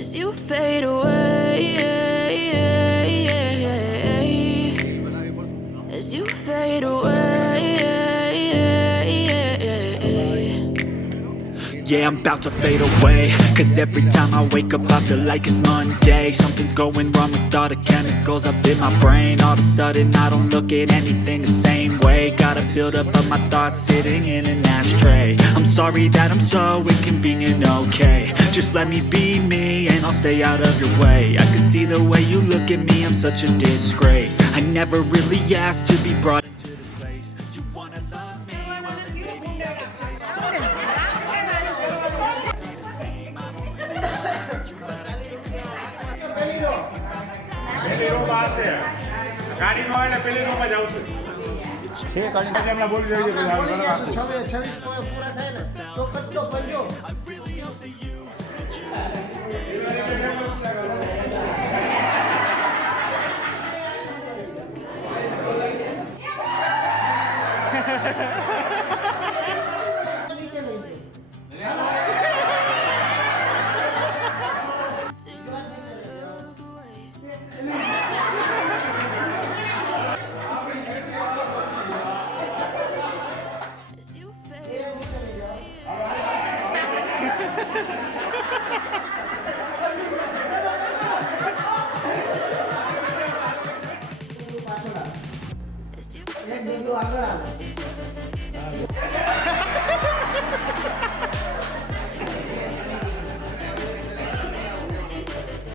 as you fade away, as you fade away. Yeah, I'm about to fade away. Cause every time I wake up I feel like it's Monday. Something's going wrong with all the chemicals up in my brain. All of a sudden I don't look at anything the same way. Gotta build up of my thoughts sitting in an ashtray. I'm sorry that I'm so inconvenient, okay. Just let me be me and I'll stay out of your way. I can see the way you look at me, I'm such a disgrace. I never really asked to be brought into this place. You wanna love me, well then baby I can taste પેલી room આ છે ગાડી નો હોય ને પેલી room જ આવશે છે ગાડી હમણાં બોલી દેવી છે 26 પૂરા થાય ને ચોક્કસ તો પડજો એક આગળ આવે